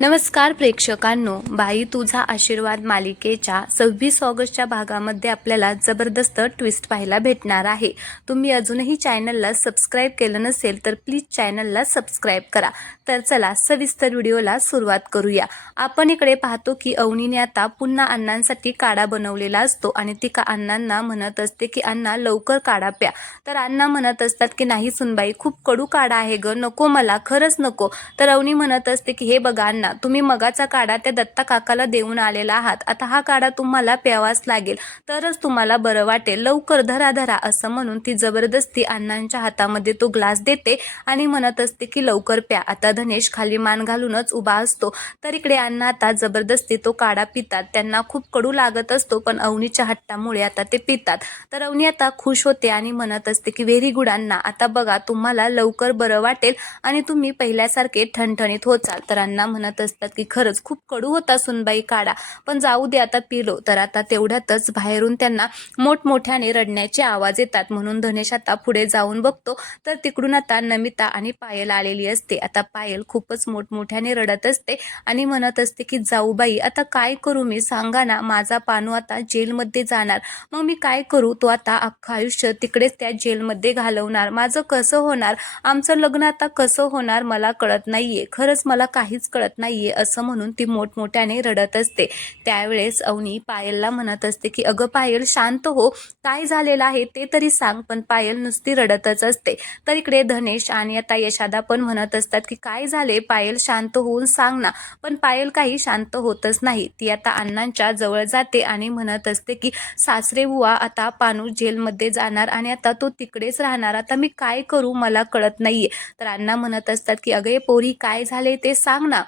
नमस्कार प्रेक्षकांनो, बाई तुझा आशीर्वाद मालिकेच्या 26 ऑगस्टच्या भागामध्ये आपल्याला जबरदस्त ट्विस्ट पाहायला भेटणार आहे। तुम्ही अजूनही चॅनलला सबस्क्राईब केलं नसेल तर प्लीज चॅनलला सबस्क्राईब करा। तर चला सविस्तर व्हिडिओला सुरुवात करूया। आपण इकडे पाहतो की अवनीने आता पुन्हा अण्णांसाठी काढा बनवलेला असतो आणि ती अण्णांना म्हणत असते की अण्णा लवकर काढा प्या। तर अण्णा म्हणत असतात की नाही सुनबाई, खूप कडू काढा आहे ग, नको मला, खरंच नको। तर अवनी म्हणत असते की हे बघा अण्णा, तुम्ही मगाचा काढा त्या दत्ता काकाला देऊन आलेला आहात, आता हा काढा तुम्हाला प्यावाच लागेल, तरच तुम्हाला बरं वाटेल, लवकर धरा धरा असं म्हणून ती जबरदस्ती अण्णांच्या हातामध्ये तो ग्लास देते आणि म्हणत असते की लवकर प्या। आता धनेश खाली मान घालूनच उभा असतो। तर इकडे अण्णा आता जबरदस्ती तो काढा पितात। त्यांना खूप कडू लागत असतो पण अवनीच्या हट्टामुळे आता ते पितात। तर अवनी आता खुश होते आणि म्हणत असते की व्हेरी गुड अण्णा, आता बघा तुम्हाला लवकर बरं वाटेल आणि तुम्ही पहिल्यासारखे ठणठणीत होचाल। तर अण्णा म्हणत असतात की खरंच खूप कडू होता सुनबाई काढा, पण जाऊ दे आता पिलो। तर आता तेवढ्यातच बाहेरून त्यांना मोठमोठ्याने रडण्याचे आवाज येतात, म्हणून धनेश आता पुढे जाऊन बघतो तर तिकडून आता नमिता आणि पायल आलेली असते। आता पायल खूपच मोठमोठ्याने रडत असते आणि म्हणत असते की जाऊबाई आता काय करू मी, सांगा ना, माझा पानू आता जेलमध्ये जाणार, मग मी काय करू, तो आता अख्खं आयुष्य तिकडेच त्या जेलमध्ये घालवणार, माझं कसं होणार, आमचं लग्न आता कसं होणार मला कळत नाहीये, खरंच मला काहीच कळत नाहीये असं म्हणून ती मोठमोठ्याने रडत असते। त्यावेळेस अवनी पायलला म्हणत असते की अगं पायल शांत हो, काय झालेलं आहे ते तरी सांग, पण पायल नुसती रडतच असते। तर इकडे धनेश आणि आता यशादा पण म्हणत असतात की काय झाले पायल, शांत होऊन सांग ना, पण पायल काही शांत होतच नाही। ती आता अण्णांच्या जवळ जाते आणि म्हणत असते की सासरे बुवा, आता पानू जेलमध्ये जाणार आणि आता तो तिकडेच राहणार, आता मी काय करू मला कळत नाहीये। तर अण्णा म्हणत असतात की अगे पोरी काय झाले ते सांग ना।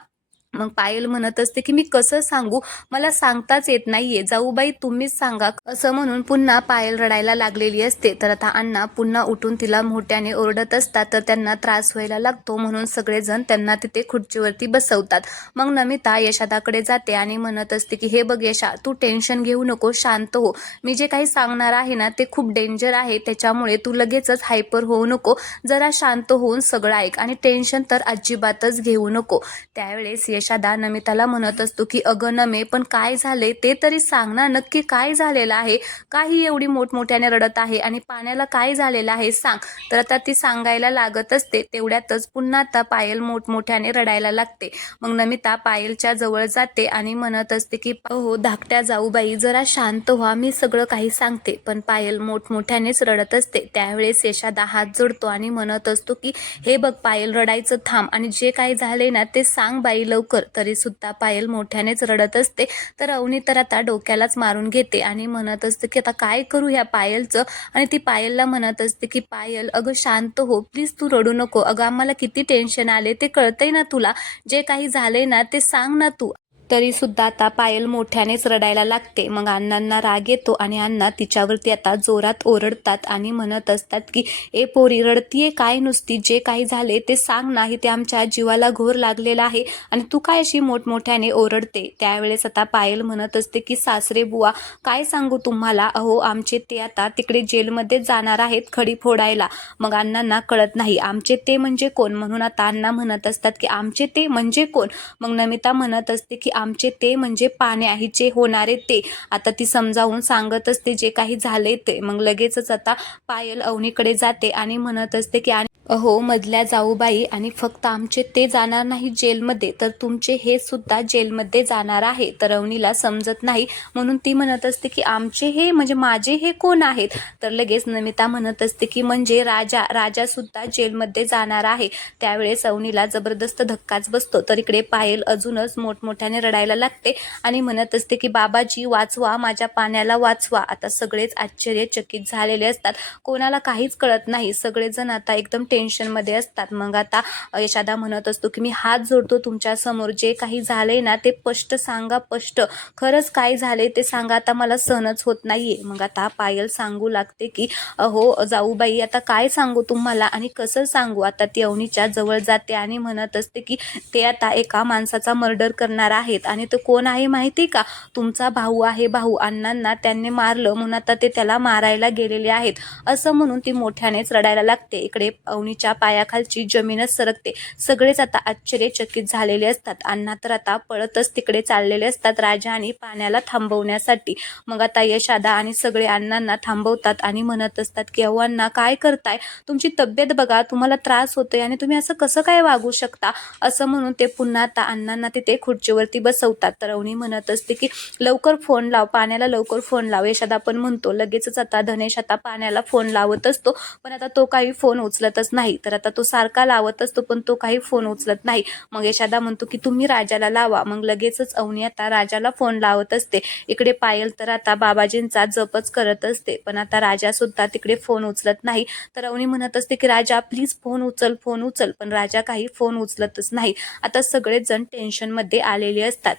मग पायल म्हणत असते की मी कसं सांगू, मला सांगताच येत नाहीये, जाऊबाई तुम्हीच सांगा असं म्हणून पुन्हा पायल रडायला लागलेली असते। तर आता अण्णा पुन्हा उठून तिला मोठ्याने ओरडत असतात, तर त्यांना त्रास व्हायला लागतो म्हणून सगळेजण त्यांना तिथे खुर्चीवरती बसवतात। मग नमिता यशादाकडे जाते आणि म्हणत असते की हे बघ यशा, तू टेन्शन घेऊ नको, शांत हो, मी जे काही सांगणार आहे ना ते खूप डेंजर आहे, त्याच्यामुळे तू लगेचच हायपर होऊ नको, जरा शांत होऊन सगळं ऐक आणि टेन्शन तर अजिबातच घेऊ नको। त्यावेळेस यशादा नमिताला म्हणत असतो की अगं नमे, पण काय झाले ते तरी सांग ना, नक्की काय झालेलं आहे, काही एवढी मोठमोठ्याने रडत आहे आणि पाण्याला काय झालेलं आहे सांग। तर आता ती सांगायला लागत असते, तेवढ्यातच पुन्हा आता पायल मोठमोठ्याने रडायला लागते। मग नमिता पायलच्या जवळ जाते आणि म्हणत असते की हो धाकट्या जाऊबाई जरा शांत व्हा, मी सगळं काही सांगते, पण पायल मोठमोठ्यानेच रडत असते। त्यावेळेस यशादा हात जोडतो आणि म्हणत असतो की हे बघ पायल, रडायचं थांब आणि जे काही झाले ना ते सांग बाई लवकर। तरी सुद्धा पायल मोठ्यानेच रडत असते। तर अवनी तर आता डोक्यालाच मारून घेते आणि म्हणत असते की आता काय करू ह्या पायलचं, आणि ती पायलला म्हणत असते की पायल अगं शांत हो प्लीज, तू रडू नको, अगं आम्हाला किती टेन्शन आले ते कळतंय ना तुला, जे काही झाले ना ते सांग ना तू। तरी सुद्धा आता पायल मोठ्यानेच रडायला लागते। मग अण्णांना राग येतो आणि अण्णा तिच्यावरती आता जोरात ओरडतात आणि म्हणत असतात की ए पोरी, रडतीये काय नुसती, जे काही झाले ते सांग नाही, ते आमच्या जीवाला घोर लागलेला आहे आणि तू काय अशी मोठमोठ्याने ओरडते। त्यावेळेस आता पायल म्हणत असते की सासरे बुवा काय सांगू तुम्हाला, अहो आमचे ते आता तिकडे जेलमध्ये जाणार आहेत खडी फोडायला। मग अण्णांना कळत नाही आमचे ते म्हणजे कोण, म्हणून आता अण्णा म्हणत असतात की आमचे ते म्हणजे कोण। मग नमिता म्हणत असते की आमचे ते म्हणजे पाण्याचे होणारे ते। आता ती समजावून सांगत असते जे काही झाले ते। मग लगेचच आता पायल अवनीकडे जाते आणि म्हणत असते की अहो मधल्या जाऊबाई, आणि फक्त आमचे ते जाणार नाही जेलमध्ये, तर तुमचे हे सुद्धा जेलमध्ये जाणार आहे। तर अवनीला समजत नाही म्हणून ती म्हणत असते की आमचे हे म्हणजे माझे हे कोण आहेत। तर लगेच नमिता म्हणत असते की म्हणजे राजा सुद्धा जेलमध्ये जाणार आहे। त्यावेळेस अवनीला जबरदस्त धक्काच बसतो। तर इकडे पायल अजूनच मोठमोठ्याने रडायला लागते आणि म्हणत असते की बाबाजी वाचवा, माझ्या पाण्याला वाचवा। आता सगळेच आश्चर्यचकित झालेले असतात, कोणाला काहीच कळत नाही, सगळेजण आता एकदम टेन्शन मध्ये असतात। मग आता यशादा म्हणत असतो की मी हात जोडतो तुमच्या समोर, जे काही झाले ना ते स्पष्ट सांगा, स्पष्ट खरंच काय झाले ते सांगा, आता मला सहनच होत नाहीये। मग आता पायल सांगू लागते की अहो जाऊबाई आता काय सांगू तुम्हाला आणि कसं सांगू। आता ती अवनीच्या जवळ जाते आणि म्हणत असते की ते आता एका माणसाचा मर्डर करणार आहेत आणि तो कोण आहे माहिती का, तुमचा भाऊ आहे, भाऊ, अण्णांना त्यांनी मारलं म्हणून आता ते त्याला मारायला गेलेले आहेत, असं म्हणून ती मोठ्यानेच रडायला लागते। इकडे अवनी अवनीच्या पायाखालची जमीनच सरकते. सगळेच आता आश्चर्यचकित झालेले असतात. अण्णा तर आता पळतच तिकडे चाललेले असतात राजा आणि पाण्याला थांबवण्यासाठी. मग आता यशादा आणि सगळे अण्णांना थांबवतात आणि म्हणत असतात की अहो अण्णा काय करताय, तुमची तब्येत बघा, तुम्हाला त्रास होतोय आणि तुम्ही असं कसं काय वागू शकता, असं म्हणून ते पुन्हा आता अण्णांना तिथे खुर्चीवरती बसवतात. तर अवनी म्हणत असते की लवकर फोन लाव, पाण्याला लवकर फोन लाव. यशादा पण म्हणतो लगेचच. आता धनेश आता पाण्याला फोन लावत असतो पण आता तो काही फोन उचलतच नाही. तर आता तो सारखा लावत असतो पण तो काही फोन उचलत नाही. मग यशादा म्हणतो की तुम्ही राजाला लावा. मग लगेचच अवनी आता राजाला फोन लावत असते. इकडे पायल तर आता बाबाजींचा जपच करत असते पण आता राजा सुद्धा तिकडे फोन उचलत नाही. तर अवनी म्हणत असते की राजा प्लीज फोन उचल, फोन उचल, पण राजा काही फोन उचलतच नाही. आता सगळेच जण टेन्शन मध्ये आलेले असतात.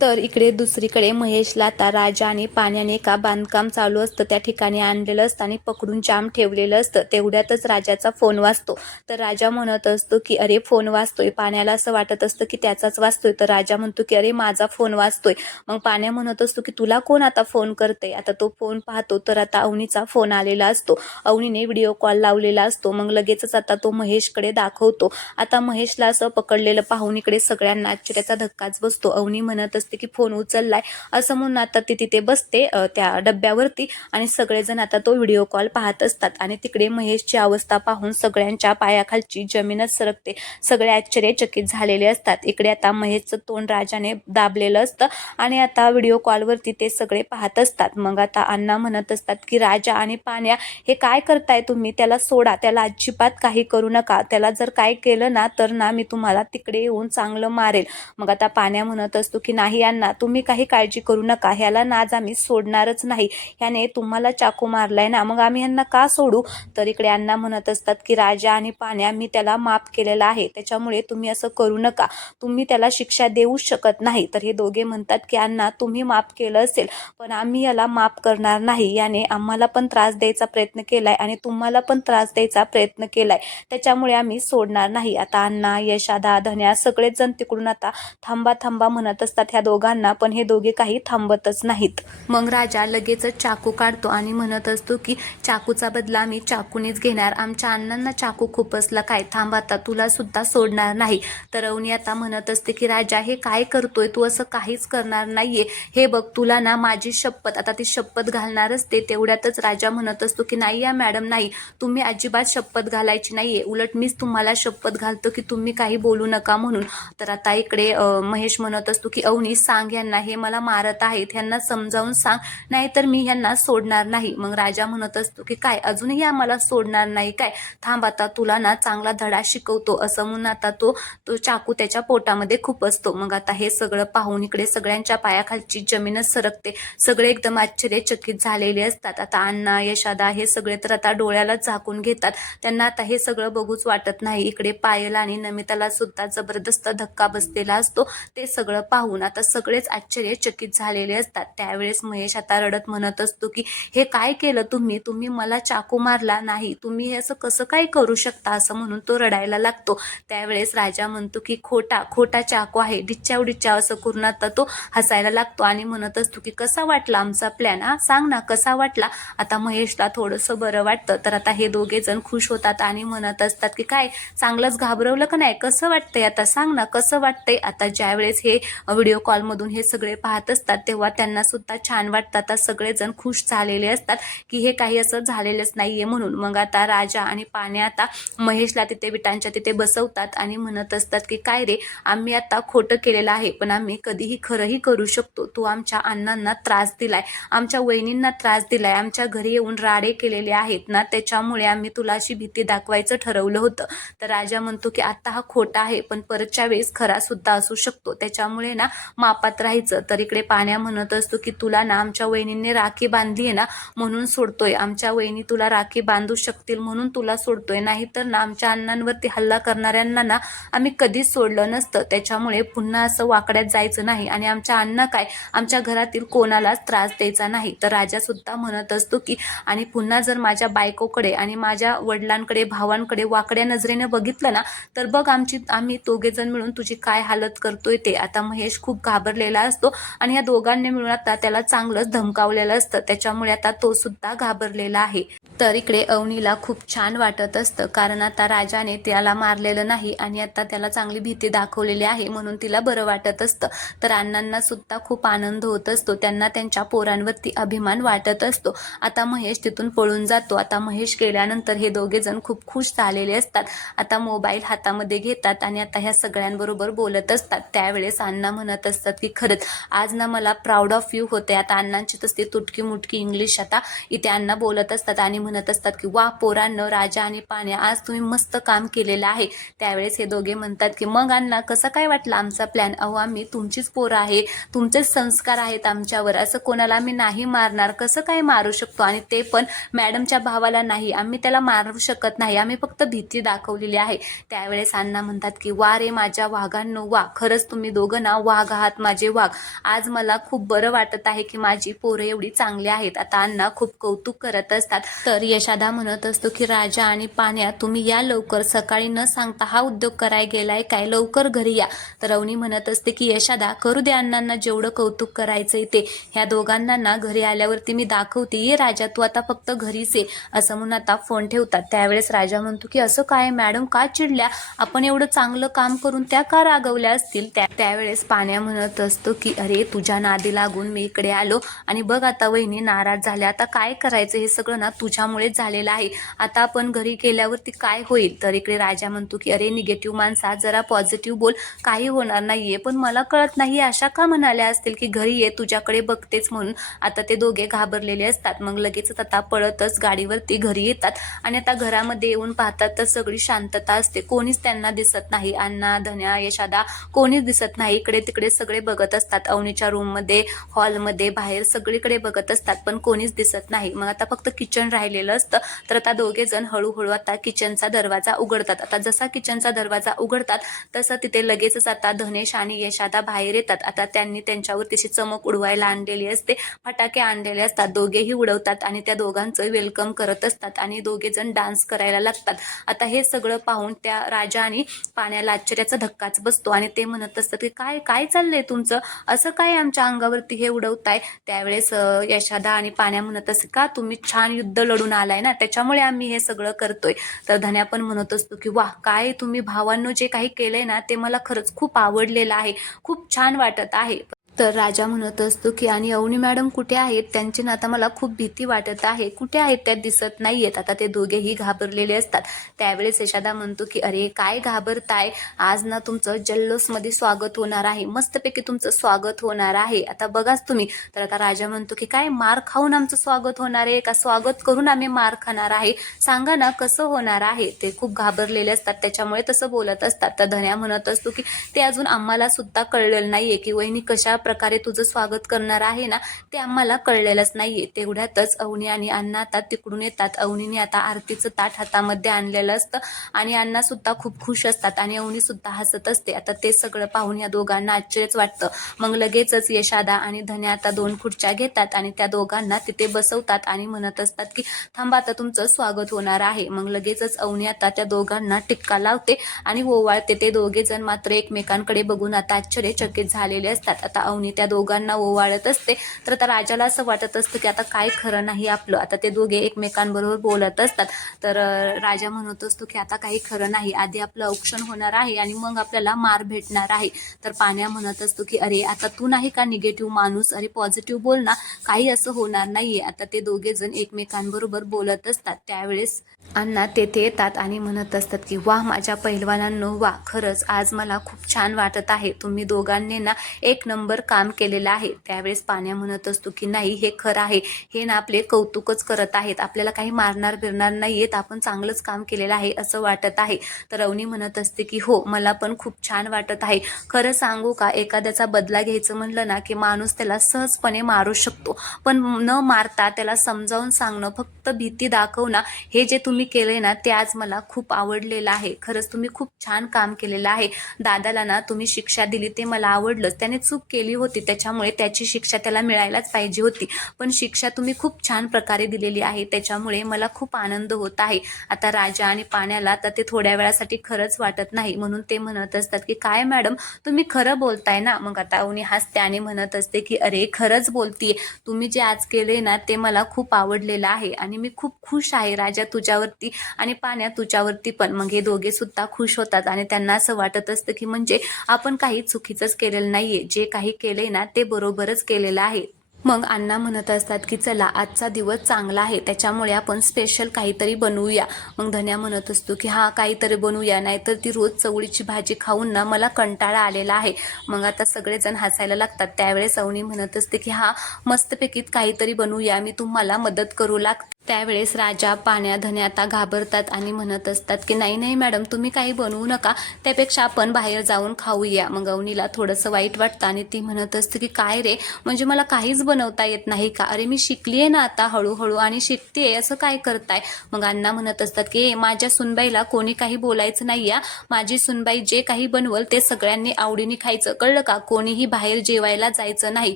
तर इकडे दुसरीकडे महेशला आता राजा आणि पाण्याने का बांधकाम चालू असतं त्या ठिकाणी आणलेलं असतं आणि पकडून जाम ठेवलेलं असतं. तेवढ्यातच राजाचा फोन वाजतो. तर राजा म्हणत असतो की अरे फोन वाजतोय. पाण्याला असं वाटत असतं की त्याचाच वाजतोय. तर राजा म्हणतो की अरे माझा फोन वाजतोय. मग पाण्या म्हणत असतो की तुला कोण आता फोन करते. आता तो फोन पाहतो तर आता अवनीचा फोन आलेला असतो. अवनीने व्हिडिओ कॉल लावलेला असतो. मग लगेचच आता तो महेशकडे दाखवतो. आता महेशला असं पकडलेलं पाहून इकडे सगळ्यांना आश्चर्याचा धक्काच बसतो. अवनी म्हणत असते की फोन उचललाय असं म्हणून आता ती तिथे बसते त्या डब्यावरती आणि सगळेजण आता तो व्हिडिओ कॉल पाहत असतात. आणि तिकडे महेशची अवस्था पाहून सगळ्यांच्या पायाखालची जमीनच सरकते. सगळे आश्चर्यचकित झालेले असतात. इकडे आता महेशचं तोंड राजाने दाबलेलं असतं आणि आता व्हिडिओ कॉलवरती ते सगळे पाहत असतात. मग आता अण्णा म्हणत असतात की राजा आणि पाण्या हे काय करताय तुम्ही, त्याला सोडा, त्याला अजिबात काही करू नका, त्याला जर काय केलं ना तर ना मी तुम्हाला तिकडे येऊन चांगलं मारेल. मग आता पाण्या म्हणत असतो की नाही अण्णा तुम्ही काही काळजी करू नका, ह्याला ना आज आम्ही सोडणारच नाही, ह्याने तुम्हाला चाकू मारलाय ना मग आम्ही ह्यांना का सोडू. तर इकडे अण्णा म्हणत असतात की राजा आणि पाण्या मी त्याला माफ केलेला आहे, त्याच्यामुळे तुम्ही असं करू नका, तुम्ही त्याला शिक्षा देऊ शकत नाही. तर हे दोघे म्हणतात की अण्णा तुम्ही माफ केलं असेल पण आम्ही याला माफ करणार नाही, याने आम्हाला पण त्रास द्यायचा प्रयत्न केलाय आणि तुम्हाला पण त्रास द्यायचा प्रयत्न केलाय, त्याच्यामुळे आम्ही सोडणार नाही. आता अण्णा, यशादा, धन्या सगळेच जण तिकडून आता थांबा थांबा म्हणत असतात ह्या दोघांना, पण हे दोघे काही थांबतच नाहीत. मग राजा लगेचच चाकू काढतो आणि म्हणत असतो की चाकूचा बदला मी चाकूनेच घेणार, आमच्या अण्णांना चाकू खुपसला काय, थांब आता तुला सुद्धा सोडणार नाही. तर अवनी आता म्हणत असते की राजा हे काय करतोय तू, असं काहीच करणार नाहीये, हे बघ तुला ना माझी शपथ. आता ती शपथ घालणार असते तेवढ्यातच राजा म्हणत असतो की नाही या मॅडम नाही, तुम्ही अजिबात शपथ घालायची नाहीये, उलट मीच तुम्हाला शपथ घालतो की तुम्ही काही बोलू नका म्हणून. तर आता इकडे महेश म्हणत असतो की अवनी सांग यांना, हे मला मारत आहेत, ह्यांना समजावून सांग नाहीतर मी ह्यांना सोडणार नाही. मग राजा म्हणत असतो की काय अजूनही आम्हाला सोडणार नाही काय, थांब आता तुला ना चांगला धडा शिकवतो, असं म्हणून आता तो चाकू त्याच्या पोटामध्ये खुपसतो. मग आता हे सगळं पाहून इकडे सगळ्यांच्या पायाखालची जमीनच सरकते. सगळे एकदम आश्चर्यचकित झालेले असतात. आता अण्णा, यशादा हे सगळे तर आता डोळ्याला झाकून घेतात, त्यांना आता हे सगळं बघूच वाटत नाही. इकडे पायल आणि नमिताला सुद्धा जबरदस्त धक्का बसलेला असतो. ते सगळं पाहून आता सगळेच आश्चर्यचकित झालेले असतात. त्यावेळेस महेश आता रडत म्हणत असतो की हे काय केलं तुम्ही, तुम्ही मला चाकू मारला नाही, तुम्ही हे असं कसं काय करू शकता, असं म्हणून तो रडायला लागतो. त्यावेळेस राजा म्हणतो की खोटा खोटा चाकू आहे, डिच्चाव डिच्चाव असं करून आता तो हसायला लागतो आणि म्हणत असतो की कसा वाटला आमचा प्लॅन, हा सांग ना कसा वाटला. आता महेशला थोडंसं बरं वाटतं. तर आता हे दोघे जण खुश होतात आणि म्हणत असतात की काय चांगलंच घाबरवलं का नाही, कसं वाटतंय आता सांग ना कसं वाटतंय. आता ज्यावेळेस हे व्हिडिओ कॉलमधून हे सगळे पाहत असतात तेव्हा त्यांना सुद्धा छान वाटतं. आता सगळेजण खुश झालेले असतात की हे काही असं झालेलंच नाहीये म्हणून. मग आता राजा आणि पाण्या आता महेशला तिथे विटांच्या तिथे बसवतात आणि म्हणत असतात की काय रे, आम्ही आता खोटं केलेलं आहे पण आम्ही कधीही खरंही करू शकतो, तू आमच्या अण्णांना त्रास दिलाय, आमच्या वहिनींना त्रास दिलाय, आमच्या घरी येऊन राडे केलेले आहेत ना, त्याच्यामुळे आम्ही तुला अशी भीती दाखवायचं ठरवलं होतं. तर राजा म्हणतो की आता हा खोटा आहे पण परतच्या वेळेस खरा सुद्धा असू शकतो, त्याच्यामुळे ना मापात राहायचं. तर इकडे पाण्या म्हणत असतो की तुला ना आमच्या वहिनींनी राखी बांधली आहे ना म्हणून सोडतोय, आमच्या वहिनी तुला राखी बांधू शकतील म्हणून तुला सोडतोय, नाहीतर ना आमच्या अण्णांवरती हल्ला करणाऱ्यांना ना आम्ही कधीच सोडलं नसतं, त्याच्यामुळे पुन्हा असं वाकड्यात जायचं नाही आणि आमच्या अण्णा काय आमच्या घरातील कोणालाच त्रास द्यायचा नाही. तर राजा सुद्धा म्हणत असतो की आणि पुन्हा जर माझ्या बायकोकडे आणि माझ्या वडिलांकडे भावांकडे वाकड्या नजरेने बघितलं ना तर बघ आम्ही दोघे जण मिळून तुझी काय हालत करतोय ते. आता महेश खूप घाबरलेला असतो आणि या दोघांनी मिळून आता त्याला चांगलंच धमकावलेलं असतं, त्याच्यामुळे आता तो सुद्धा घाबरलेला आहे. तर इकडे अवनीला खूप छान वाटत असतं, कारण आता राजाने त्याला मारलेलं नाही आणि आता त्याला चांगली भीती दाखवलेली आहे, म्हणून तिला बरं वाटत असतं. तर अण्णांना सुद्धा खूप आनंद होत असतो, त्यांना त्यांच्या पोरांवरती अभिमान वाटत असतो. आता महेश तिथून पळून जातो. आता महेश गेल्यानंतर हे दोघे जण खूप खुश झालेले असतात. आता मोबाईल हातामध्ये घेतात आणि आता ह्या सगळ्यांबरोबर बोलत असतात. त्यावेळेस अण्णा म्हणत असतात की खरंच आज ना मला प्राऊड ऑफ यू होते. आता अण्णांची तसली तुटकी मुटकी इंग्लिश आता इथे अण्णा बोलत असतात आणि म्हणत असतात की वा पोरांनो, राजा आणि पाण्या, आज तुम्ही मस्त काम केलेलं आहे. त्यावेळेस हे दोघे म्हणतात की मग अण्णा कसं काय वाटलं आमचा प्लॅन? अहो आम्ही तुमचीच पोरं आहे, तुमचेच संस्कार आहेत आमच्यावर, असं कोणाला आम्ही नाही मारणार, कसं काय मारू शकतो? आणि ते पण मॅडमच्या भावाला नाही, आम्ही त्याला मारू शकत नाही, आम्ही फक्त भीती दाखवलेली आहे. त्यावेळेस अण्णा म्हणतात की वा रे माझ्या वाघांनो वा, खरंच तुम्ही दोघं ना वाघ आहात माझे वाघ. आज मला खूप बरं वाटत आहे की माझी पोरं एवढी चांगली आहेत. आता अण्णा खूप कौतुक करत असतात. तर यशादा म्हणत असतो की राजा आणि पाण्या, तुम्ही या लवकर, सकाळी न सांगता हा उद्योग करायला गेलाय काय, लवकर घरी या. तर अवनी म्हणत असते की यशादा करू दे अण्णांना जेवढं कौतुक करायचंय ते, ह्या दोघांना ना घरी आल्यावरती मी दाखवते, ये राजा तू आता फक्त घरीच ये, असं म्हणून आता फोन ठेवतात. त्यावेळेस राजा म्हणतो की असं काय मॅडम, का चिडल्या? आपण एवढं चांगलं काम करून त्या का रागवल्या असतील? त्यावेळेस पाण्या म्हणत असतो की अरे तुझ्या नादी लागून मी इकडे आलो आणि बघ आता वहिनी नाराज झाल्या, आता काय करायचं, हे सगळं ना तुझ्यामुळेच झालेलं आहे, आता आपण घरी गेल्यावरती काय होईल? तर इकडे राजा म्हणतो की अरे निगेटिव्ह माणसा, जरा पॉझिटिव्ह बोल, काही होणार नाहीये. पण मला कळत नाही अशा का म्हणाल्या असतील की घरी ये, तुझ्याकडे बघतेच म्हणून. आता ते दोघे घाबरलेले असतात. मग लगेचच आता पळतच गाडीवरती घरी येतात आणि आता घरामध्ये येऊन पाहतात तर सगळी शांतता असते, कोणीच त्यांना दिसत नाही. अण्णा, धन्या, यशादा कोणीच दिसत नाही. इकडे तिकडे सगळे बघत असतात, अवनीच्या रूम मध्ये, हॉलमध्ये, बाहेर सगळीकडे बघत असतात, पण कोणीच दिसत नाही. मग आता फक्त किचन राहिलेलं असतं. तर आता दोघे जण हळूहळू आता किचनचा दरवाजा उघडतात. आता जसा किचनचा दरवाजा उघडतात तसं तिथे लगेचच आता धनेश आणि यशादा बाहेर येतात. आता त्यांनी त्यांच्यावर तशी चमक उडवायला आणलेली असते, फटाके आणलेले असतात, दोघेही उडवतात आणि त्या दोघांचं वेलकम करत असतात आणि दोघे जण डान्स करायला लागतात. आता हे सगळं पाहून त्या राजा आणि पाण्याला आश्चर्याचा धक्काच बसतो आणि ते म्हणत असतात की काय काय चाललंय तुमचं, असं काय आमच्या अंगावरती हे उडवताय? त्यावेळेस यशादा आणि पाण्या म्हणत असते का तुम्ही छान युद्ध लढून आलाय ना, त्याच्यामुळे आम्ही हे सगळं करतोय. तर धन्या पण म्हणत असतो की वाह, काय तुम्ही भावांनो जे काही केलंय ना ते मला खरंच खूप आवडलेलं आहे, खूप छान वाटत आहे. तर राजा म्हणत असतो की आणि अवनी मॅडम कुठे आहेत, त्यांची ना आता मला खूप भीती वाटत आहे, कुठे आहेत त्या, दिसत नाहीयेत. आता ते दोघेही घाबरलेले असतात. त्यावेळेस यशादा म्हणतो की अरे काय घाबरताय, आज ना तुमचं जल्लोषमध्ये स्वागत होणार आहे, मस्तपैकी तुमचं स्वागत होणार आहे, आता बघाच तुम्ही. तर आता राजा म्हणतो की काय मार खाऊन आमचं स्वागत होणार आहे का स्वागत करून आम्ही मार खाणार आहे, सांगा ना कसं होणार आहे? ते खूप घाबरलेले असतात, त्याच्यामुळे तसं बोलत असतात. तर धन्या म्हणत असतो की ते अजून आम्हाला सुद्धा कळलेलं नाहीये की वहिनी कशा प्रकारे तुझं स्वागत करणार आहे ना, ते आम्हाला कळलेलंच नाहीये. तेवढ्यातच अवनी आणि अण्णा आता तिकडून येतात. अवनीने आता आरतीचं ताट हातामध्ये आणलेलं असतं आणि अण्णा सुद्धा खूप खुश असतात आणि अवनी सुद्धा हसत असते. आता ते सगळं पाहून या दोघांना आश्चर्यच वाटतं. मग लगेचच यशादा आणि धन्या आता 2 खुर्च्या घेतात आणि त्या दोघांना तिथे बसवतात आणि म्हणत असतात की थांबा आता तुमचं स्वागत होणार आहे. मग लगेचच अवनी आता त्या दोघांना टिक्का लावते आणि ओवाळते. ते दोघे जण मात्र एकमेकांकडे बघून आता आश्चर्यचकित झालेले असतात. आता अवनी त्या दोघांना ओवाळत असते. तर आता राजाला असं वाटत असतं की आता काय खरं नाही आपलं. आता ते दोघे एकमेकांबरोबर बोलत असतात. तर राजा म्हणत असतो की आता काही खरं नाही, आधी आपलं औक्षण होणार आहे आणि मग आपल्याला मार भेटणार आहे. तर पाण्या म्हणत असतो की अरे आता तू नाही का निगेटिव्ह माणूस, अरे पॉझिटिव्ह बोल ना, काही असं होणार नाहीये. आता ते दोघे जण एकमेकांबरोबर बोलत असतात. त्यावेळेस अण्णा तेथे येतात आणि म्हणत असतात की वाह माझ्या पहिलवानांनो वाह, खरंच आज मला खूप छान वाटत आहे, तुम्ही दोघांनी ना 1 नंबर काम केलेलं आहे. त्यावेळेस पाण्या म्हणत असतो की नाही हे खरं आहे, हे ना आपले कौतुकच करत आहेत, आपल्याला काही मारणार बिरणार नाहीयेत, आपण चांगलंच काम केलेलं आहे असं वाटत आहे. तर अवनी म्हणत असते की हो मला पण खूप छान वाटत आहे. खरं सांगू का, एखाद्याचा बदला घ्यायचं म्हणलं ना की माणूस त्याला सहजपणे मारू शकतो, पण न मारता त्याला समजावून सांगणं, फक्त भीती दाखवणं, हे जे तुम्ही केलंय ना ते आज मला खूप आवडलेलं आहे. खरंच तुम्ही खूप छान काम केलेलं आहे. दादाला ना तुम्ही शिक्षा दिली ते मला आवडलं, त्याने चूक केली केली होती, त्याच्यामुळे त्याची शिक्षा त्याला मिळायलाच पाहिजे होती. पण शिक्षा तुम्ही खूप छान प्रकारे दिलेली आहे, त्याच्यामुळे मला खूप आनंद होत आहे. आता राजा आणि पाण्याला तर ते थोड्या वेळासाठी खरंच वाटत नाही, म्हणून ते म्हणत असतात की काय मॅडम तुम्ही खरं बोलताय ना. मग आता अवनी हसते आणि म्हणत असते की अरे खरंच बोलतीये, तुम्ही जे आज केले ना ते मला खूप आवडलेलं आहे आणि मी खूप खुश आहे राजा तुझ्यावरती आणि पाण्या तुझ्यावरती पण. मग हे दोघे सुद्धा खुश होतात आणि त्यांना असं वाटत असतं की म्हणजे आपण काही चुकीचंच केलेलं नाहीये, जे काही केलंय ना ते बरोबरच केलेलं आहे. मग अण्णा म्हणत असतात की चला आजचा दिवस चांगला आहे, त्याच्यामुळे आपण स्पेशल काहीतरी बनवूया. मग धन्या म्हणत असतो की हा काहीतरी बनवूया, नाहीतर ती रोज चवळीची भाजी खाऊन ना मला कंटाळा आलेला आहे. मग आता सगळेजण हसायला लागतात. त्यावेळेस अवनी म्हणत असते की हा मस्तपैकी काहीतरी बनवूया, मी तुम्हाला मदत करू लागते. त्यावेळेस राजा पाण्या धन्या आता घाबरतात आणि म्हणत असतात की नाही नाही मॅडम तुम्ही काही बनवू नका, त्यापेक्षा आपण बाहेर जाऊन खाऊया. मग अवनीला थोडंसं वाईट वाटतं आणि ती म्हणत असते की काय रे म्हणजे मला काहीच बनवता येत नाही का? अरे मी शिकलीये ना आता हळूहळू आणि शिकतेय, असं काय करताय? मग अण्णा म्हणत असतात की माझ्या सुनबाईला कोणी काही बोलायचं नाही या, माझी सुनबाई जे काही बनवल ते सगळ्यांनी आवडीने खायचं, कळलं का? कोणीही बाहेर जेवायला जायचं नाही,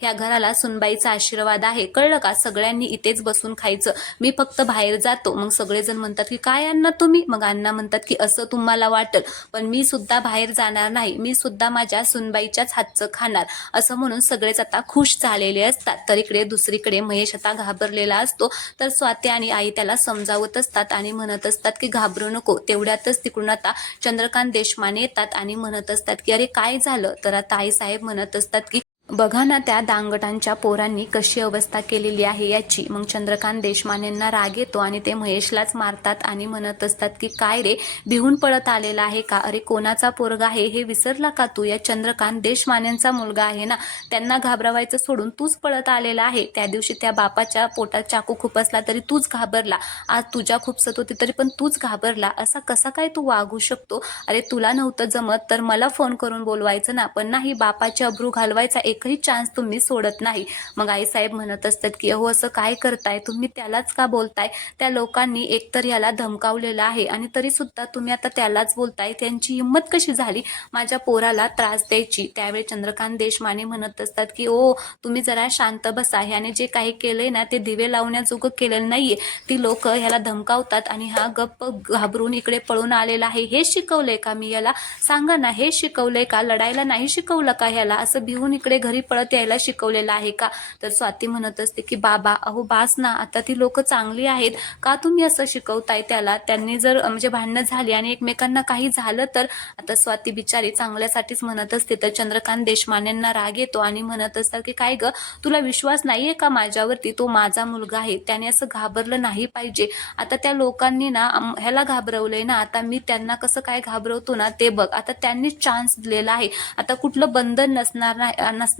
ह्या घराला सुनबाईचा आशीर्वाद आहे, कळलं का? सगळ्यांनी इथेच बसून खायचं, मी फक्त बाहेर जातो. मग सगळेजण म्हणतात की काय अण्णा तुम्ही? मग अण्णा म्हणतात की असं तुम्हाला वाटल, पण मी सुद्धा बाहेर जाणार नाही, मी सुद्धा माझ्या सुनबाईच्याच हातचं खाणार, असं म्हणून सगळेच आता खुश झालेले असतात. तर इकडे दुसरीकडे महेश आता घाबरलेला असतो, तर स्वाती आणि आई त्याला समजावत असतात आणि म्हणत असतात की घाबरू नको. तेवढ्यातच तिकडून आता चंद्रकांत देशमाने येतात आणि म्हणत असतात की अरे काय झालं? तर आता आई साहेब म्हणत असतात की बघा ना त्या दांगटांच्या पोरांनी कशी अवस्था केलेली आहे याची. मग चंद्रकांत देशमानेंना राग येतो आणि ते महेशलाच मारतात आणि म्हणत असतात की काय रे भिवून पळत आलेला आहे का? अरे कोणाचा पोरगा आहे हे विसरला का तू? या चंद्रकांत देशमानेंचा मुलगा आहे ना, त्यांना घाबरवायचं सोडून तूच पळत आलेला आहे. त्या दिवशी त्या बापाच्या पोटात चाकू खुपसला तरी तूच घाबरला, आज तुझ्या खुपसत होती तरी पण तूच घाबरला, असा कसा काय तू वागू शकतो? अरे तुला नव्हतं जमत तर मला फोन करून बोलवायचं ना, पण नाही, बापाची अब्रू घालवायचा एकही चान्स तुम्ही सोडत नाही. मग आई साहेब म्हणत असतात की अहो असं काय करताय तुम्ही, त्यालाच का बोलताय? त्या लोकांनी एकतर याला धमकावलेलं आहे आणि तरी सुद्धा तुम्ही आता त्यालाच बोलताय, त्यांची हिंमत कशी झाली माझ्या पोराला त्रास द्यायची? त्यावेळी चंद्रकांत देशमाने म्हणत असतात की ओ तुम्ही जरा शांत बसा, ह्याने जे काही केलंय ना ते दिवे लावण्याजोगं केलेलं नाहीये, ती लोक ह्याला धमकावतात आणि हा गप्प घाबरून इकडे पळून आलेला आहे. हे शिकवलंय का मी याला? सांगा ना, हे शिकवलंय का? लढायला नाही शिकवलं का ह्याला? असं भिवून इकडे घरी पळत यायला शिकवलेलं आहे का? तर स्वाती म्हणत असते की बाबा अहो बास ना, आता ती लोक चांगली आहेत, का तुम्ही असं शिकवताय त्याला? त्यांनी जर म्हणजे भांडणं झाली आणि एकमेकांना काही झालं तर? आता स्वाती बिचारी चांगल्यासाठीच म्हणत असते. तर चंद्रकांत देशमानेंना राग येतो आणि म्हणत असतात की काय ग तुला विश्वास नाहीये का माझ्यावरती? तो माझा मुलगा आहे, त्याने असं घाबरलं नाही पाहिजे. आता त्या लोकांनी ना ह्याला घाबरवलंय ना, आता मी त्यांना कसं काय घाबरवतो ना ते बघ. आता त्यांनी चान्स दिलेला आहे, आता कुठलं बंधन नसणार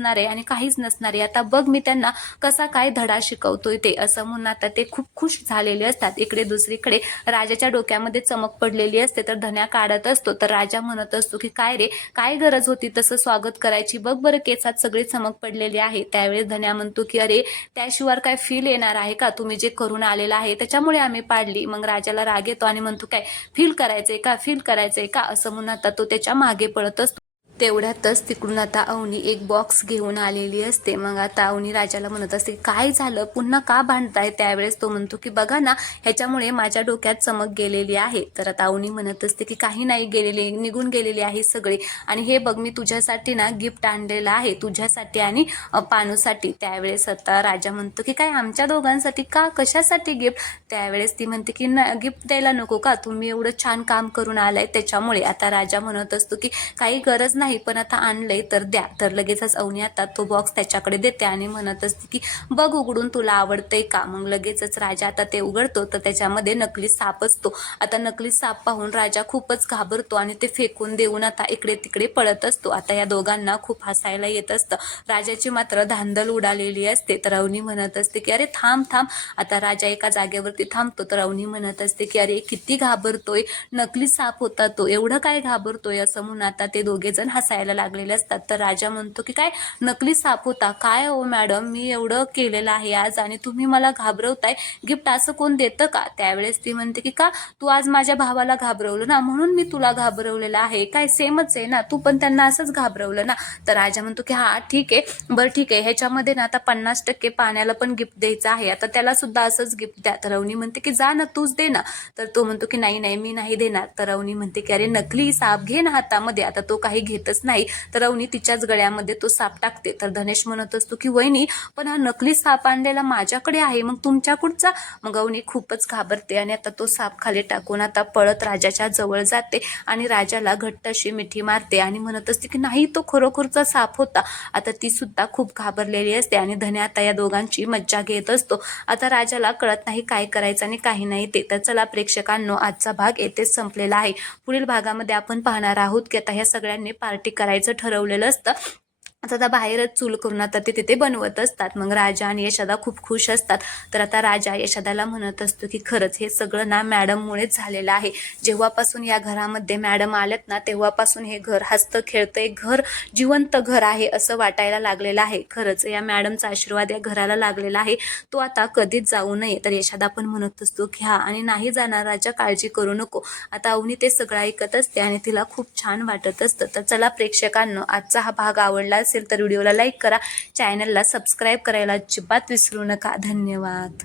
आहे आणि काहीच नसणार आहे, आता बघ मी त्यांना कसा काय धडा शिकवतोय ते, असं म्हणून आता ते खूप खुश झालेले असतात. इकडे दुसरीकडे राजाच्या डोक्यामध्ये चमक पडलेली असते, तर धन्या काढत असतो. तर राजा म्हणत असतो की काय रे काय गरज होती तसं स्वागत करायची, बघ बरं केसात सगळी चमक पडलेली आहे. त्यावेळेस धन्या म्हणतो की अरे त्याशिवाय काय फील येणार आहे का? तुम्ही जे करून आलेला आहे त्याच्यामुळे आम्ही पाडली. मग राजाला राग येतो आणि म्हणतो काय फील करायचंय का, फील करायचंय का, असं म्हणून आता तो त्याच्या मागे पळत असतो. तेवढ्यातच तिकडून आता अवनी एक बॉक्स घेऊन आलेली असते. मग आता अवनी राजाला म्हणत असते काय झालं, पुन्हा का भांडताय? त्यावेळेस तो म्हणतो की बघा ना ह्याच्यामुळे माझ्या डोक्यात चमक गेलेली आहे. तर आता अवनी म्हणत असते की काही नाही गेलेली, निघून गेलेली आहे सगळे, आणि हे बघ मी तुझ्यासाठी ना गिफ्ट आणलेलं आहे, तुझ्यासाठी आणि पानूसाठी. त्यावेळेस आता राजा म्हणतो की काय आमच्या दोघांसाठी का, कशासाठी गिफ्ट? त्यावेळेस ती म्हणते की गिफ्ट द्यायला नको का, तुम्ही एवढं छान काम करून आलाय त्याच्यामुळे. आता राजा म्हणत असतो की काही गरज नाही, पण आता आणलंय तर द्या. तर लगेचच अवनी आता तो बॉक्स त्याच्याकडे देते आणि म्हणत असते की बघ उघडून तुला आवडतंय का? मग लगेचच राजा आता ते उघडतो, तर त्याच्यामध्ये नकली साप असतो. आता नकली साप पाहून राजा खूपच घाबरतो आणि ते फेकून देऊन आता इकडे तिकडे पळत असतो. आता या दोघांना खूप हसायला येत असतं. राजाची मात्र धांदल उडालेली असते. तर अवनी म्हणत असते की अरे थांब थांब. आता राजा एका जागेवरती थांबतो. तर अवनी म्हणत असते की अरे किती घाबरतोय, नकली साप होता तो, एवढं काय घाबरतोय, असं म्हणून आता ते दोघे जण हसायला लागलेले असतात. तर राजा म्हणतो की काय नकली साप होता? काय हो मॅडम, मी एवढं केलेलं आहे आज आणि तुम्ही मला घाबरवताय, गिफ्ट असं कोण देतं का? त्यावेळेस ती म्हणते की का तू आज माझ्या भावाला घाबरवलं ना, म्हणून मी तुला घाबरवलेलं आहे. काय सेमच आहे ना, तू पण त्यांना असंच घाबरवलं ना. तर राजा म्हणतो की हा ठीक आहे, बरं ठीक आहे, ह्याच्यामध्ये ना आता 50% पाण्याला पण गिफ्ट द्यायचं आहे, आता त्याला सुद्धा असंच गिफ्ट द्या. तर अवनी म्हणते की जा ना, तूच दे ना. तर तो म्हणतो की नाही नाही, मी नाही देणार. तर अवनी म्हणते की अरे नकली साप घे ना हातामध्ये. आता तो काही घेतच नाही. तर अवनी तिच्याच गळ्यामध्ये तो साप टाकते. तर धनेश म्हणत असतो की वहिनी, पण हा नकली साप आणलेला माझ्याकडे आहे, मग तुमच्याकडचा? मग अवनी खूपच घाबरते आणि आता तो साप खाली टाकून आता पळत राजाच्या जवळ जाते आणि राजाला घट्ट अशी मिठी मारते आणि म्हणत असते की नाही, तो खरोखरचा साप होता. आता ती सुद्धा खूप घाबरलेली असते आणि धने आता या दोघांची मज्जा घेत असतो. आता राजाला कळत नाही काय करायचं आणि काही नाही ते. तर चला प्रेक्षकांनो, आजचा भाग येथेच संपलेला आहे. पुढील भागामध्ये आपण पाहणार आहोत की आता ह्या सगळ्यांनी पार्टी करायचं ठरवलेलं असतं. आता बाहेरच चूल करून आता ते तिथे बनवत असतात. मग राजा आणि यशोदा खूप खुश असतात. तर आता राजा यशोदाला म्हणत असतो की खरंच हे सगळं ना मॅडममुळेच झालेलं आहे. जेव्हापासून या घरामध्ये मॅडम आल्यात ना, तेव्हापासून हे घर हसतं खेळतं, एक घर जिवंत घर आहे असं वाटायला लागलेलं आहे. खरंच या मॅडमचा आशीर्वाद या घराला लागलेला आहे, तो आता कधीच जाऊ नये. तर यशोदा पण म्हणत असतो की हा, आणि नाही जाणार राजा, काळजी करू नको. आता अवनी ते सगळं ऐकत असते आणि तिला खूप छान वाटत असतं. तर चला प्रेक्षकांनो, आजचा हा भाग आवडला असेल तर व्हिडिओला लाईक करा, चॅनलला सबस्क्राईब करायला अजिबात विसरू नका. धन्यवाद.